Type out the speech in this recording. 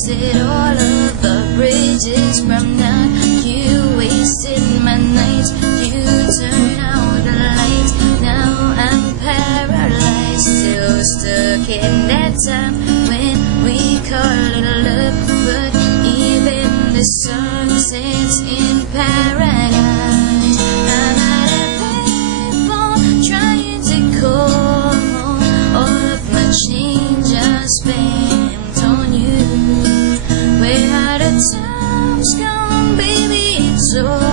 wasted all of the bridges from now. You wasted my nights, you turned out the lights. Now I'm paralyzed, still stuck in that time when we call it love. But even the sun sets in paradise. I'm at a payphone trying to call home. All of my change I spent on you. Where the time's gone, baby, it's all